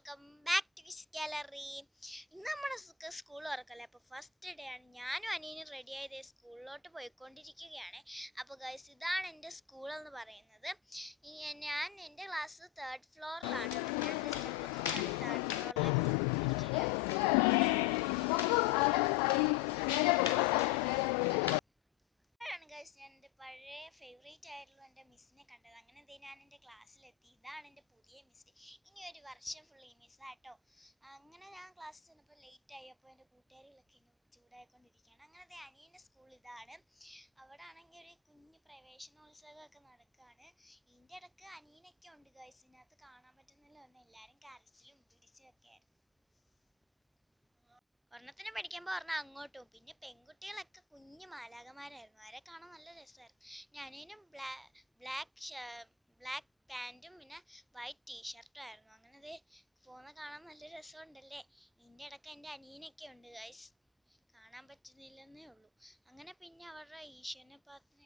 Welcome back to Wiz Gallery. ഇന്ന് നമ്മുടെ school തുറക്കല്ലേ, അപ്പോൾ ഫസ്റ്റ് ഡേ ആണ്. ഞാനും അനിയനും റെഡി ആയത് സ്കൂളിലോട്ട് പോയിക്കൊണ്ടിരിക്കുകയാണ്. അപ്പോൾ ഗൈസ്, ഇതാണ് എൻ്റെ സ്കൂൾ എന്ന് പറയുന്നത്. ഞാൻ എൻ്റെ ക്ലാസ് തേർഡ് ഫ്ലോറിലാണ്. ഞാൻ എൻ്റെ പഴയ ഫേവറേറ്റ് ആയിട്ടുള്ള എൻ്റെ മിസ്സിനെ കണ്ടത്. അങ്ങനെ ഞാൻ എൻ്റെ ക്ലാസ്സിലെത്തി. ഇതാണ് എൻ്റെ പുതിയ മിസ്. ഇനി ഒരു വർഷം ഫുൾ ഈ മിസ്സാട്ടോ. അങ്ങനെ ഞാൻ ക്ലാസ്സിൽ ചെന്നപ്പോൾ ലേറ്റ് ആയി. അപ്പോൾ എൻ്റെ കൂട്ടുകാരികളൊക്കെ ഇങ്ങനെ ചൂടായിക്കൊണ്ടിരിക്കുകയാണ്. അങ്ങനത്തെ അനിയൻ്റെ സ്കൂൾ ഇതാണ്. അവിടെ ആണെങ്കിൽ ഒരു കുഞ്ഞ് പ്രവേശനോത്സവമൊക്കെ നടക്കുകയാണ്. ഇതിൻ്റെ ഇടയ്ക്ക് അനിയനൊക്കെ ഉണ്ട് ഗൈസ്. ഇതിനകത്ത് കാണാൻ പറ്റുന്നില്ല ഒന്ന്. എല്ലാവരും കരച്ചിലും പിടിച്ചും ഒക്കെ ആയിരുന്നു. ഒരെണ്ണത്തിന് പഠിക്കുമ്പോൾ ഒരെണ്ണം അങ്ങോട്ടും. പിന്നെ പെൺകുട്ടികളൊക്കെ കുഞ്ഞു മാലാകമാരായിരുന്നു. അവരെ കാണാൻ നല്ല രസമായിരുന്നു. ഞാനും ബ്ലാക്ക് പാൻറ്റും പിന്നെ വൈറ്റ് ടീഷർട്ടും ആയിരുന്നു. അങ്ങനെ പോകുന്ന കാണാൻ നല്ല രസമുണ്ടല്ലേ. ഇതിൻ്റെ ഇടയ്ക്ക് എൻ്റെ അനിയനൊക്കെ ഉണ്ട് ഗൈസ്. കാണാൻ പറ്റുന്നില്ലെന്നേ ഉള്ളൂ. അങ്ങനെ പിന്നെ അവരുടെ ഈശ്വരനെ പ്രാർത്ഥന